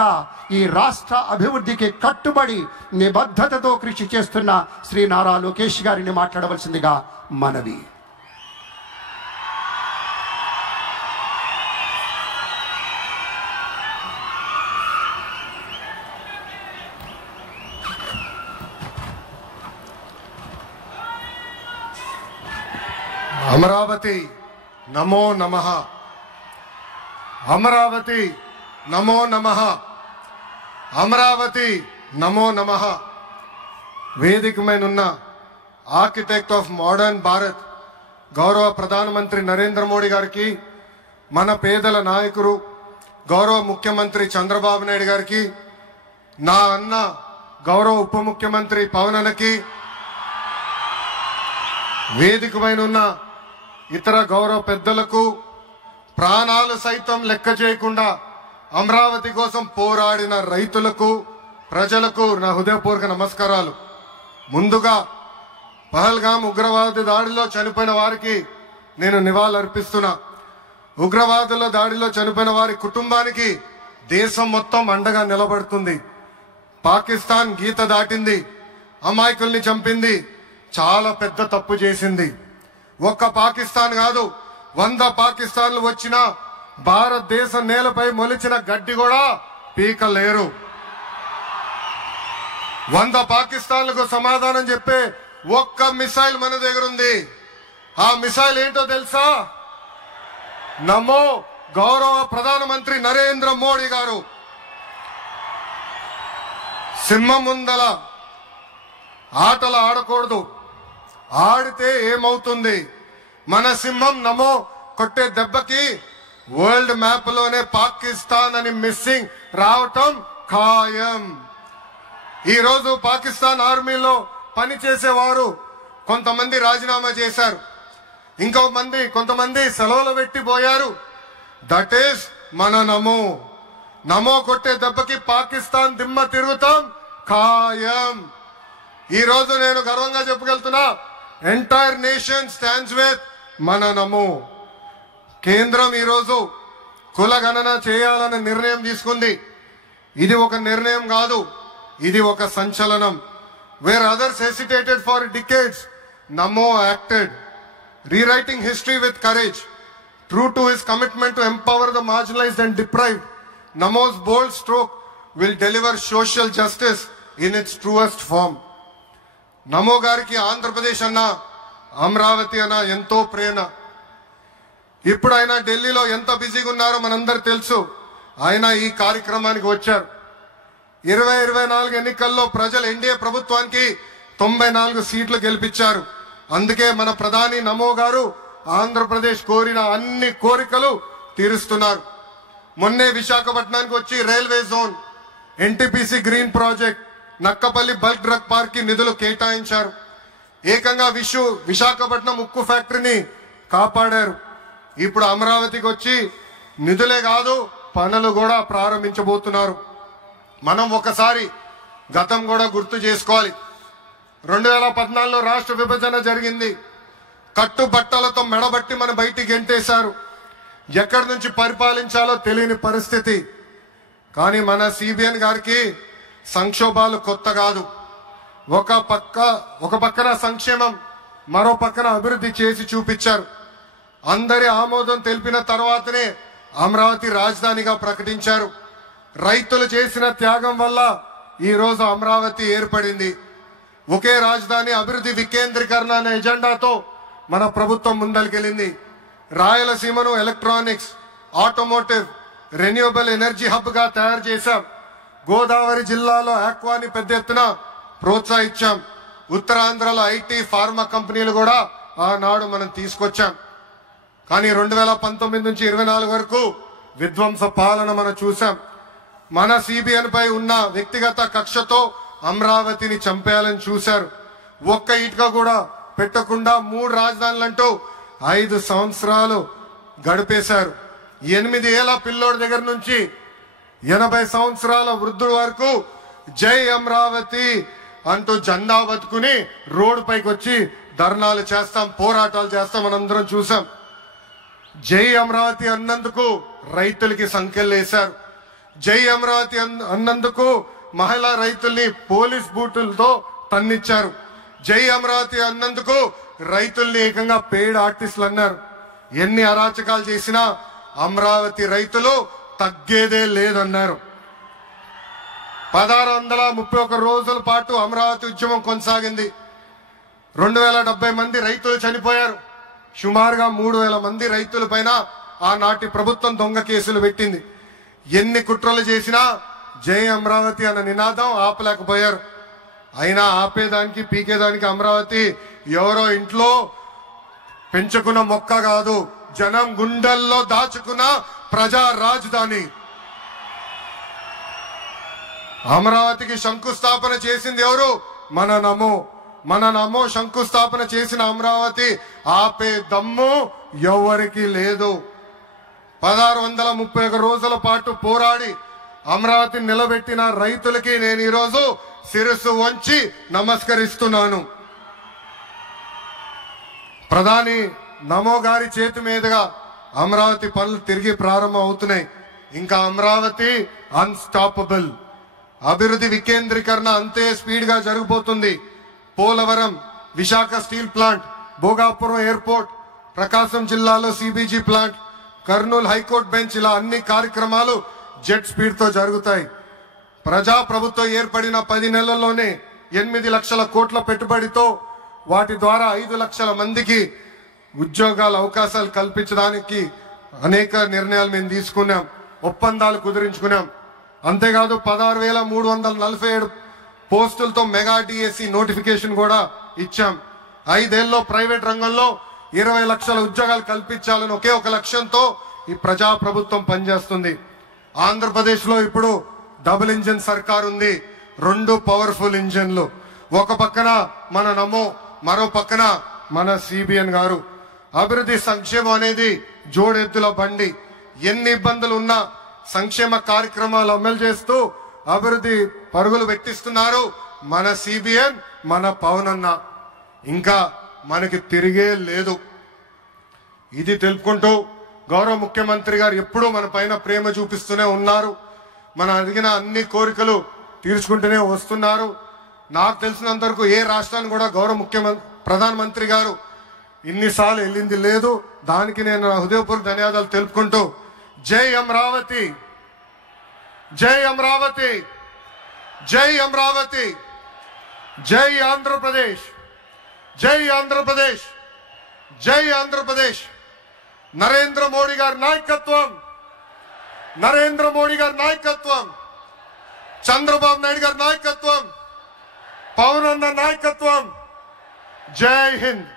గా ఈ రాష్ట్ర అభివృద్ధికి కట్టుబడి నిబద్ధతతో కృషి చేస్తున్న శ్రీ నారా లోకేష్ గారిని మాట్లాడవలసిందిగా మనవి. అమరావతి నమో నమః, అమరావతి నమో నమః, అమరావతి నమో నమః. వేదిక మీద ఉన్న ఆర్కిటెక్ట్ ఆఫ్ మోడర్న్ భారత్ గౌరవ ప్రధానమంత్రి నరేంద్ర మోడీ గారికి, మన పేదల నాయకుడు గౌరవ ముఖ్యమంత్రి చంద్రబాబు నాయుడు గారికి, నా అన్న గౌరవ ఉప ముఖ్యమంత్రి పవన్ అన్నకి, వేదిక పైన ఉన్న ఇతర గౌరవ పెద్దలకు, ప్రాణాలు సైతం లెక్క చేయకుండా అమరావతి కోసం పోరాడిన రైతులకు, ప్రజలకు నా హృదయపూర్వక నమస్కారాలు. ముందుగా పహల్గామ్ ఉగ్రవాద దాడిలో చనిపోయిన వారికి నేను నివాళులర్పిస్తున్నా. ఉగ్రవాదుల దాడిలో చనిపోయిన వారి కుటుంబానికి దేశం మొత్తం అండగా నిలబడుతుంది. పాకిస్తాన్ గీత దాటింది, అమాయకుల్ని చంపింది, చాలా పెద్ద తప్పు చేసింది. ఒక్క పాకిస్తాన్ కాదు, 100 పాకిస్తాన్లు వచ్చినా భారతదేశ నేలపై మొలిచిన గడ్డి కూడా పీకలేరు. 100 పాకిస్తాన్లకు సమాధానం చెప్పే ఒక్క మిసైల్ మన దగ్గర ఉంది. ఆ మిసైల్ ఏంటో తెలుసా? నమో గౌరవ ప్రధానమంత్రి నరేంద్ర మోడీ గారు. సింహం ముందల ఆటలు ఆడకూడదు, ఆడితే ఏమవుతుంది? మన సింహం నమో కొట్టే దెబ్బకి వరల్డ్ మ్యాప్ లోనే పాకిస్తాన్ అని మిస్సింగ్ రావటం ఖాయం. ఈ రోజు పాకిస్తాన్ ఆర్మీలో పనిచేసేవారు కొంతమంది రాజీనామా చేశారు, కొంతమంది సెలవులు పెట్టిపోయారు. దట్ ఈస్ మన నమో. నమో కొట్టే దెబ్బకి పాకిస్తాన్ దిమ్మ తిరుగుతాం ఖాయం. ఈ రోజు నేను గర్వంగా చెప్పగలుగుతున్నా, ఎంటైర్ నేషన్ స్టాండ్స్ విత్ మన నమో. కేంద్రం ఈరోజు కుల గణన చేయాలనే నిర్ణయం తీసుకుంది. ఇది ఒక నిర్ణయం కాదు, ఇది ఒక సంచలనం. Wear others hesitated for decades, Namo acted, rewriting history with courage. True to his commitment to empower the marginalized and deprived, Namo's bold stroke will deliver social justice in its truest form. నమో గారికి ఆంధ్రప్రదేశ్ అన్న, అమరావతి అన్న ఎంతో ప్రేమ. ఇప్పుడు ఆయన ఢిల్లీలో ఎంత బిజీగా ఉన్నారో మనందరూ తెలుసు. ఆయన ఈ కార్యక్రమానికి వచ్చారు. 2024 ఎన్నికల్లో ప్రజలు ఎన్డీఏ ప్రభుత్వానికి 94 సీట్లు గెలిపించారు. అందుకే మన ప్రధాని నమో గారు ఆంధ్రప్రదేశ్ కోరిన అన్ని కోరికలు తీరుస్తున్నారు. మొన్నే విశాఖపట్నానికి వచ్చి railway zone, NTPC green project, Nakkapalli bulk drug park కి నిధులు కేటాయించారు. ఏకంగా విశాఖపట్నం ఉక్కు ఫ్యాక్టరీని కాపాడారు. ఇప్పుడు అమరావతికి వచ్చి నిధులే కాదు పనులు కూడా ప్రారంభించబోతున్నారు. మనం ఒకసారి గతం కూడా గుర్తు చేసుకోవాలి. 2014లో రాష్ట్ర విభజన జరిగింది. కట్టుబట్టలతో మెడబట్టి మన బయటికి గెంటేశారు. ఎక్కడి నుంచి పరిపాలించాలో తెలియని పరిస్థితి. కానీ మన సిబిఎన్ గారికి సంక్షోభాలు కొత్త కాదు. ఒక పక్కన సంక్షేమం, మరో పక్కన అభివృద్ధి చేసి చూపించారు. అందరి ఆమోదం తెలిపిన తర్వాతనే అమరావతి రాజధానిగా ప్రకటించారు. రైతులు చేసిన త్యాగం వల్ల ఈ రోజు అమరావతి ఏర్పడింది. ఒకే రాజధాని, అభివృద్ధి వికేంద్రీకరణ అనే ఎజెండాతో మన ప్రభుత్వం ముందరికెళ్ళింది. రాయలసీమను electronics, automotive, renewable energy hub గా తయారు చేశాం. గోదావరి జిల్లాలో ఆక్వాని పెద్ద ఎత్తున ప్రోత్సహించాం. ఉత్తరాంధ్రలో ఐటీ, ఫార్మా కంపెనీలు కూడా ఆనాడు మనం తీసుకొచ్చాం. కానీ 2019 నుంచి 24 వరకు విధ్వంస పాలన మనం చూసాం. మన సిబిఎన్ పై ఉన్న వ్యక్తిగత కక్షతో అమరావతిని చంపేయాలని చూశారు. ఒక్క ఇటుక కూడా పెట్టకుండా 3 రాజధానులంటూ 5 సంవత్సరాలు గడిపేశారు. 8 ఏళ్ల పిల్లోడి దగ్గర నుంచి 80 సంవత్సరాల వృద్ధుల వరకు జై అమరావతి అంటూ జెండా బతుకుని రోడ్డు పైకి వచ్చి ధర్నాలు చేస్తాం, పోరాటాలు చేస్తాం, మనందరం చూసాం. జై అమరావతి అన్నందుకు రైతులకి సంఖ్యలు వేశారు. జై అమరావతి అన్నందుకు మహిళా రైతుల్ని పోలీస్ బూటులతో తన్నిచ్చారు. జై అమరావతి అన్నందుకు రైతుల్ని ఏకంగా పెయిడ్ ఆర్టిస్టులు అన్నారు. ఎన్ని అరాచకాలు చేసినా అమరావతి రైతులు తగ్గేదే లేదన్నారు. 1631 రోజుల పాటు అమరావతి ఉద్యమం కొనసాగింది. 2070 మంది రైతులు చనిపోయారు. సుమారుగా 3000 మంది రైతుల పైన ఆనాటి ప్రభుత్వం దొంగ కేసులు పెట్టింది. ఎన్ని కుట్రలు చేసినా జై అమరావతి అన్న నినాదం ఆపలేకపోయారు. అయినా ఆపేదానికి పీకేదానికి అమరావతి ఎవరో ఇంట్లో పెంచుకున్న మొక్క కాదు, జనం గుండెల్లో దాచుకున్న ప్రజా రాజధాని. అమరావతికి శంకుస్థాపన చేసింది ఎవరు? మన నమో శంకుస్థాపన చేసిన అమరావతి ఆపే దమ్ము ఎవరికి లేదు. 1631 రోజుల పాటు పోరాడి అమరావతిని నిలబెట్టిన రైతులకి నేను ఈరోజు శిరస్సు వంచి నమస్కరిస్తున్నాను. ప్రధాని నమో గారి చేతి మీదుగా అమరావతి పనులు తిరిగి ప్రారంభం అవుతున్నాయి. ఇంకా అమరావతి అన్స్టాపబుల్. అభివృద్ధి వికేంద్రీకరణ అంతే స్పీడ్ గా జరిగిపోతుంది. Polavaram, Visakha steel plant, Bhogapuram airport, Prakasam జిల్లాలో CBG plant, Kurnool high court bench, ఇలా అన్ని కార్యక్రమాలు జెట్ స్పీడ్ తో జరుగుతాయి. ప్రజా ప్రభుత్వం ఏర్పడిన 10 నెలల్లోనే 8 లక్షల కోట్ల పెట్టుబడితో వాటి ద్వారా 5 లక్షల మందికి ఉద్యోగాల అవకాశాలు కల్పించడానికి అనేక నిర్ణయాలు మేము తీసుకున్నాం, ఒప్పందాలు కుదిరించుకున్నాం. అంతేకాదు 16,347 పోస్టులతో మెగా డిఎస్సి నోటిఫికేషన్ కూడా ఇచ్చాం. 5 ఏళ్లలో ప్రైవేట్ రంగంలో 20 లక్షల ఉద్యోగాలు కల్పించాలని ఒకే ఒక లక్ష్యంతో ఈ ప్రజా ప్రభుత్వం పనిచేస్తుంది. ఆంధ్రప్రదేశ్ లో ఇప్పుడు డబుల్ ఇంజిన్ సర్కార్ ఉంది. 2 పవర్ఫుల్ ఇంజిన్లు. ఒక పక్కన మన నమో, మరో పక్కన మన సిబిఎన్ గారు. అభివృద్ధి సంక్షేమం అనేది జోడెద్దుల బండి. ఎన్ని ఇబ్బందులు ఉన్నా సంక్షేమ కార్యక్రమాలు అమలు చేస్తూ అభివృద్ధి పరుగులు పెట్టిస్తున్నారు మన సిబిఎన్, మన పవన్ అన్న. ఇంకా మనకి తిరిగే లేదు. ఇది తెలుపుకుంటూ గౌరవ ముఖ్యమంత్రి గారు ఎప్పుడూ మన పైన ప్రేమ చూపిస్తూనే ఉన్నారు. మనం అడిగిన అన్ని కోరికలు తీర్చుకుంటూనే వస్తున్నారు. నాకు తెలిసినంత వరకు ఏ రాష్ట్రాన్ని కూడా గౌరవ ప్రధానమంత్రి గారు ఇన్నిసార్లు వెళ్ళింది లేదు. దానికి నేను హృదయపూర్వక ధన్యవాదాలు తెలుపుకుంటూ జై అమరావతి, జై అమరావతి, జై అమరావతి, జై ఆంధ్రప్రదేశ్, జై ఆంధ్రప్రదేశ్, జై ఆంధ్రప్రదేశ్. నరేంద్ర మోడీ గారి నాయకత్వం, నరేంద్ర మోడీ గారి నాయకత్వం, చంద్రబాబు నాయుడు గారి నాయకత్వం, పవన్ అన్న నాయకత్వం. జై హింద్.